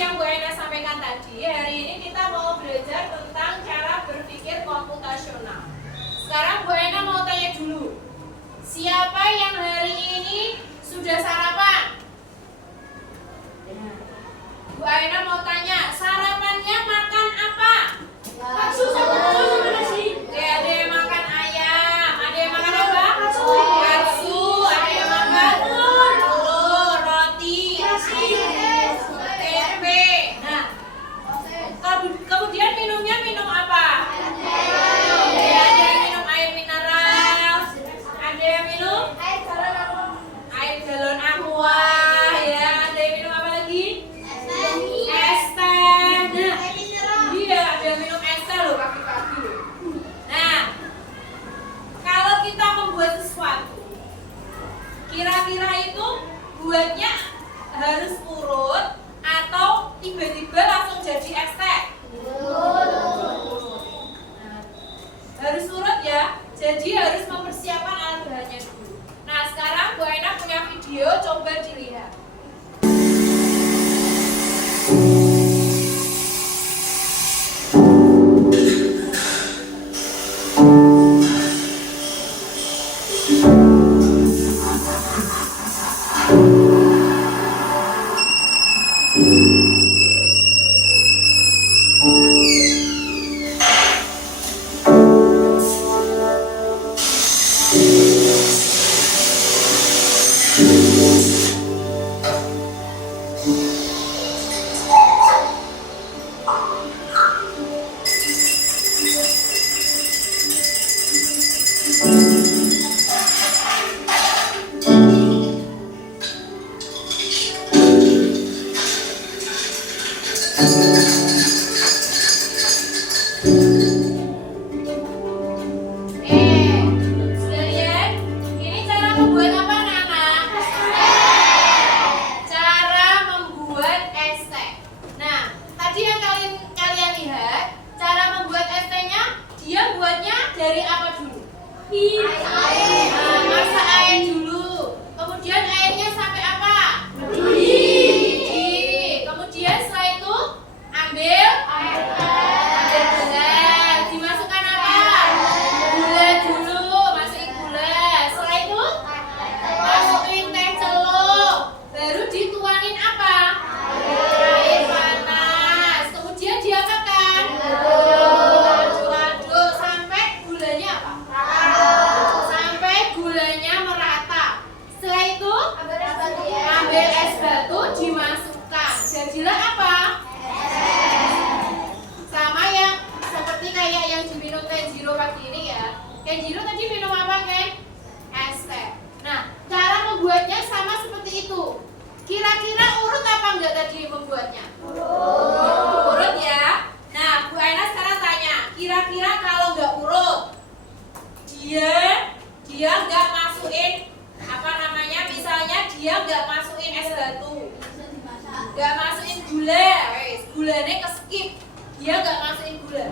yang Bu Ena sampaikan tadi, hari ini kita mau belajar tentang cara berpikir komputasional. Sekarang Bu Ena mau tanya dulu, siapa yang hari ini sudah sarapan? Bu Ena mau tanya, sarapannya makan apa? Bakso sama nasi. Oke, ada yang makan ayam, ada yang makan apa? Bakso, ada yang makan telur, roti, tempe. Nah, kemudian minumnya minum apa? Ada yang minum air mineral, ada yang minum air galon aqua, ya. Ada yang minum apa lagi? Es teh. Nah, iya, ada yang minum es teh loh pagi-pagi loh. Nah, kalau kita membuat sesuatu, kira-kira itu buatnya harus urut atau tiba-tiba langsung jadi es teh? Nah, harus urut ya, jadi harus mempersiapkan alat bahannya dulu. Nah, sekarang Bu Ena punya video, coba dilihat. Sudah lihat? Ini cara membuat apa, anak-anak? Cara membuat es teh. Nah, tadi yang kalian lihat, cara membuat es tehnya, dia buatnya dari apa dulu? Nah, masak air dulu. Kemudian airnya sampai apa? Mendidih. Kemudian setelah itu ambil gelas, dimasukkan apa? Gula dulu, masukin gula. Setelah itu masukin teh celup. Baru dituangin apa? Air panas. Kemudian diapakan? Aduk-aduk sampai gulanya apa? Sampai gulanya merata. Setelah itu ambil es batu dimasukkan. Jadilah apa? Sama yang seperti kayak yang diminum Kenjiro pagi ini ya. Kenjiro tadi minum apa, Ken? Es teh. Nah, cara membuatnya sama seperti itu. Kira-kira urut apa enggak tadi membuatnya? Urut ya. Nah, Bu Aina sekarang tanya, kira-kira kalau enggak urut, dia enggak masukin apa namanya? Misalnya dia enggak masukin es batu, enggak masukin gula, gulanya ke-skip. Dia enggak masukin gula.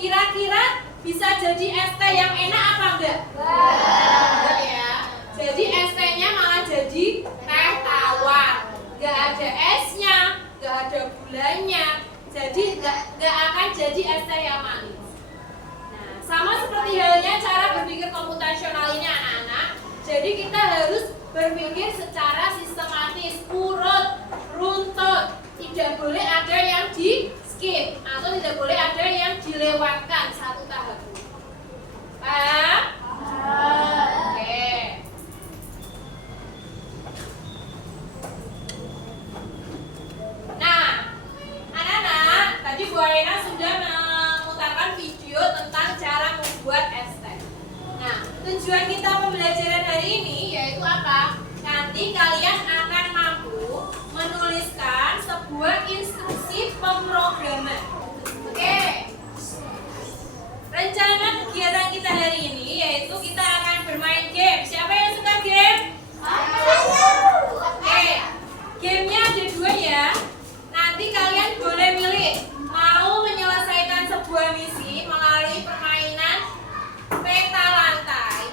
Kira-kira bisa jadi es teh yang enak apa enggak? Enggak ya. Jadi es tehnya malah jadi teh tawar. Enggak ada esnya, enggak ada gulanya. Jadi enggak akan jadi es teh yang manis. Nah, sama seperti halnya cara berpikir komputasional ini, anak-anak. Jadi kita harus berpikir secara sistematis, urut, runtut. Tidak boleh ada yang di skip atau tidak boleh ada yang dilewatkan satu tahap. Paham? Oke. Nah, anak-anak, tadi Bu Aina sudah memutarkan video tentang cara membuat es teh. Nah, tujuan kita pembelajaran hari ini yaitu apa? Nanti kalian akan mampu menuliskan sebuah instruksi pemrograman. Oke. Rencana kegiatan kita hari ini yaitu kita akan bermain game. Siapa yang suka game? Oke. Gamenya ada dua ya. Nanti kalian boleh milih mau menyelesaikan sebuah misi melalui permainan peta lantai.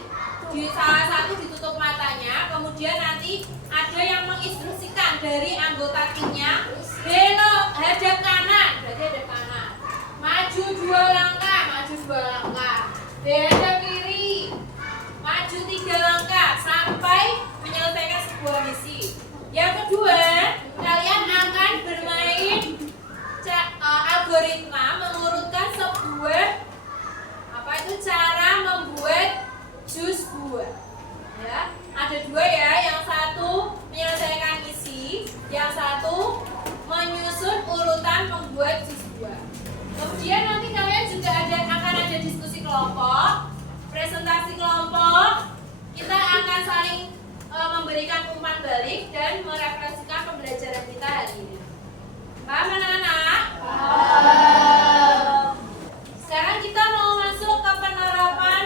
Di salah satu ditutup matanya, kemudian nanti ada yang menginstruksikan dari anggota timnya belok akan membuat siswa. Kemudian nanti kalian juga akan ada diskusi kelompok, presentasi kelompok. Kita akan saling memberikan umpan balik dan merefleksikan pembelajaran kita hari ini. Paham anak-anak? Sekarang kita mau masuk ke penerapan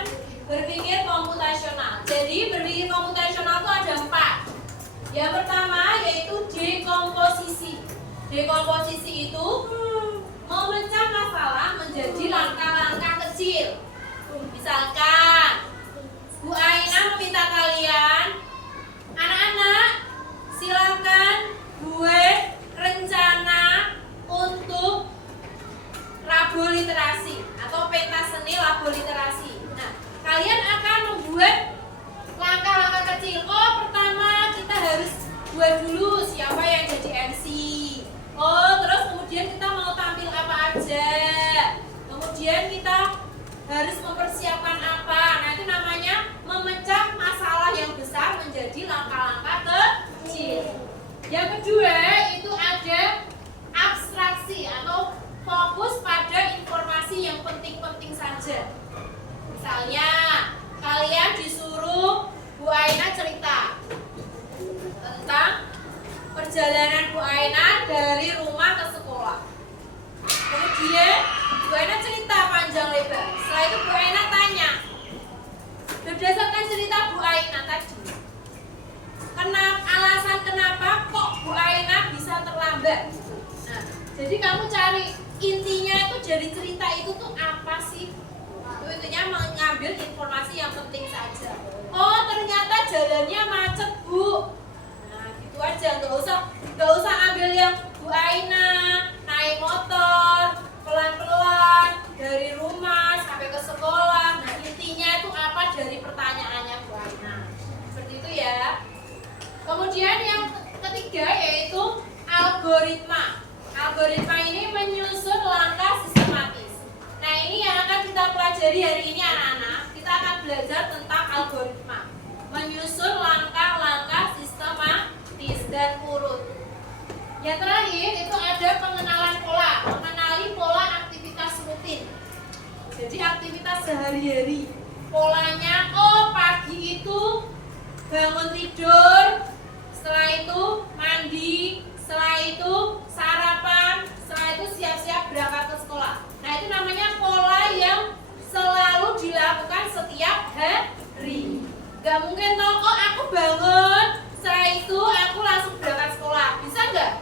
berpikir komputasional. Jadi berpikir komputasional itu ada 4. Yang pertama yaitu dekomposisi. Dekomposisi itu memecah masalah menjadi langkah-langkah kecil. Misalkan Bu Aina meminta kalian, anak-anak silakan buat rencana untuk labo literasi atau peta seni labo literasi. Nah, kalian akan membuat langkah-langkah kecil. Oh, pertama kita harus buat dulu siapa yang jadi MC. Oh, terus kemudian kita mau tampil apa aja. Kemudian kita harus mempersiapkan apa. Nah, itu namanya memecah masalah yang besar menjadi langkah-langkah kecil. Yang kedua itu ada abstraksi atau fokus pada informasi yang penting-penting saja. Misalnya, kalian disuruh Bu Aina cerita tentang perjalanan Bu Aina dari rumah ke sekolah. Kemudian Bu Aina cerita panjang lebar. Setelah itu Bu Aina tanya, berdasarkan cerita Bu Aina tadi, alasan kenapa kok Bu Aina bisa terlambat? Nah, jadi kamu cari intinya itu dari cerita itu tuh apa sih? Itu intinya mengambil informasi yang penting saja. Oh, ternyata jalannya macet, Bu. Nah, gitu aja, nggak usah ambil yang Bu Aina naik motor pelan-pelan dari rumah sampai ke sekolah. Nah, intinya itu apa dari pertanyaannya Bu Aina. Seperti itu ya. Kemudian yang ketiga yaitu algoritma. Algoritma ini menyusun langkah sistematis. Nah, ini yang akan kita pelajari hari ini anak-anak. Kita akan belajar tentang algoritma. Menyusun langkah-langkah sistematis dan urut. Yang terakhir itu ada pengenalan pola. Mengenali pola aktivitas rutin. Jadi aktivitas sehari-hari. Polanya, oh pagi itu bangun tidur, setelah itu mandi, setelah itu sarapan, setelah itu siap-siap berangkat ke sekolah. Nah, itu namanya pola yang selalu dilakukan setiap hari. Gak mungkin toh, oh aku bangun, setelah itu aku langsung berangkat sekolah. Bisa nggak?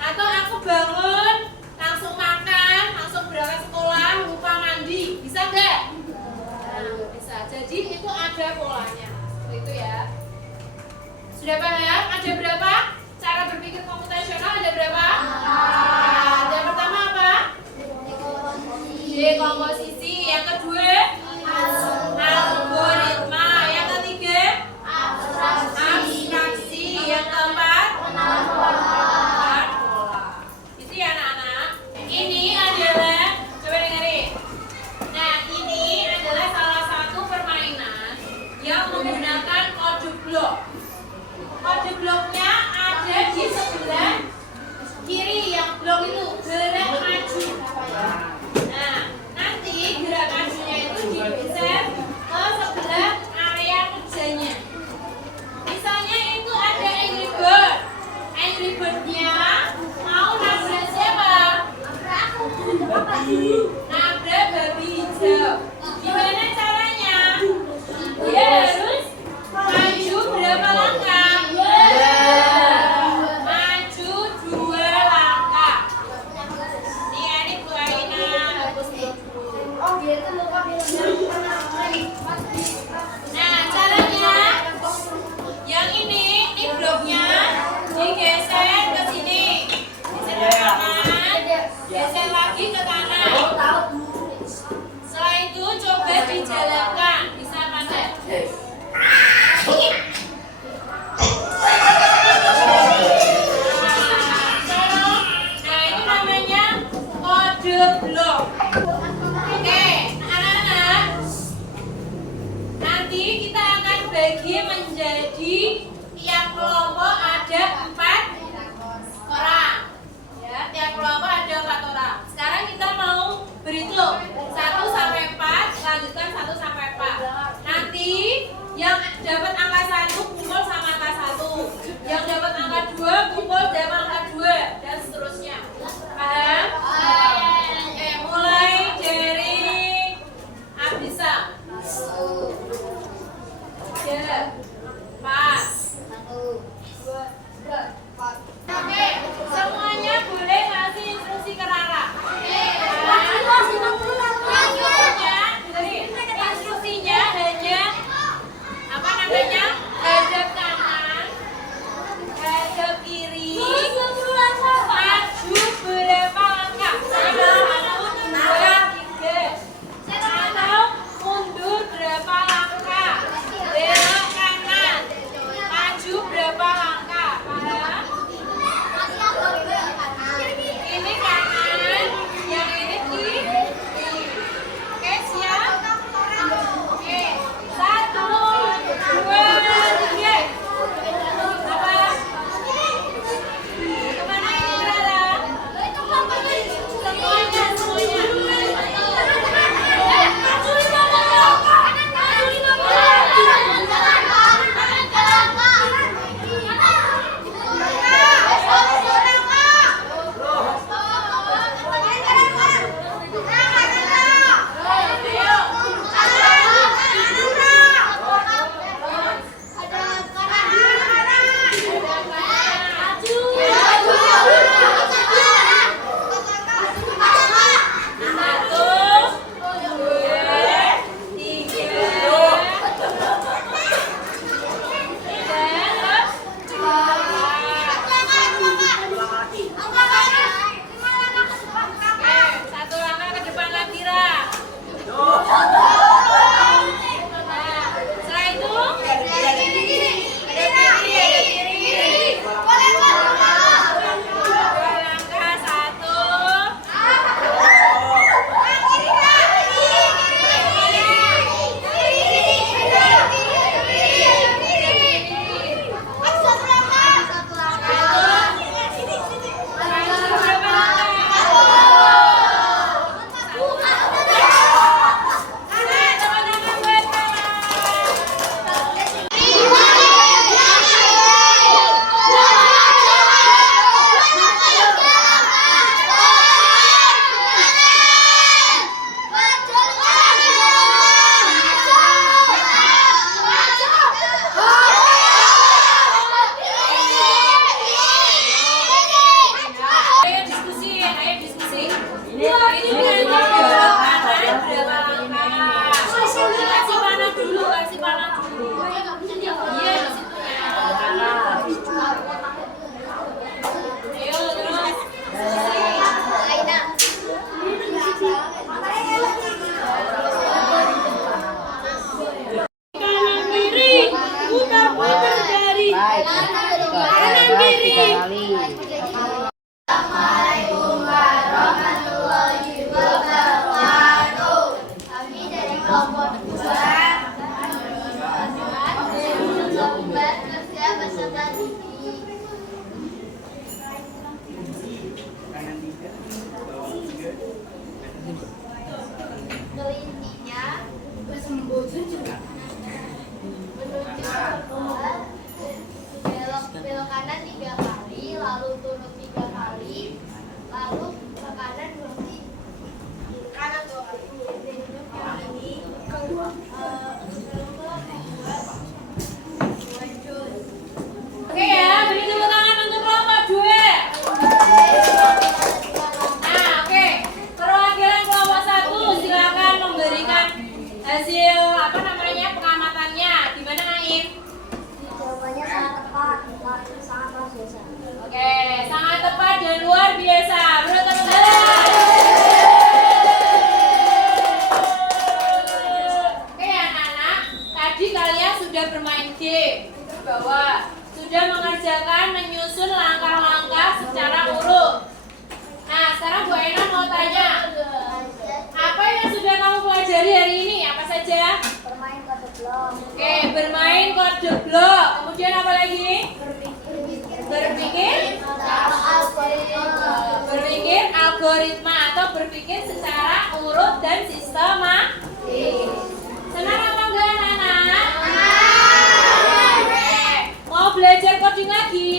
Atau aku bangun, langsung makan, langsung berangkat sekolah, lupa mandi. Bisa nggak? Nah, bisa. Jadi itu ada polanya. Seperti itu ya. Sudah paham? Ada berapa? Cara berpikir komputasional ada berapa? Nah, yang pertama apa? Dekomposisi. Yang kedua? Algoritma. Yang ketiga? Abstraksi. Yang keempat? Pola. Itu ya anak-anak. Ini adalah, coba dengerin. Nah, ini adalah salah satu permainan yang menggunakan kode blok. Kode bloknya ada di sebelah kiri, yang blok itu gerak maju. Nah, nanti gerak majunya itu digeser ke sebelah area kerjanya. Misalnya itu ada Angry Bird. Angry Bird-nya mau nabrak siapa? Nabrak babi hijau. Gimana caranya? Dia harus maju berapa langkah? Maju 2 langkah. Ini Bu Aina harus Nah, caranya yang ini bloknya digeser ke sini. Geser ke kanan, geser lagi ke kanan. Setelah itu coba dijalankan. Bisa apa enggak? Nah, ini namanya kode blok. Oke, anak-anak. Nanti kita akan bagi menjadi tiap kelompok ada 4 orang. Ya, tiap kelompok kode blok. Kemudian apa lagi? Berpikir algoritma atau berpikir secara urut dan sistematis. Senang apa enggak anak-anak? Oke. Mau belajar coding lagi?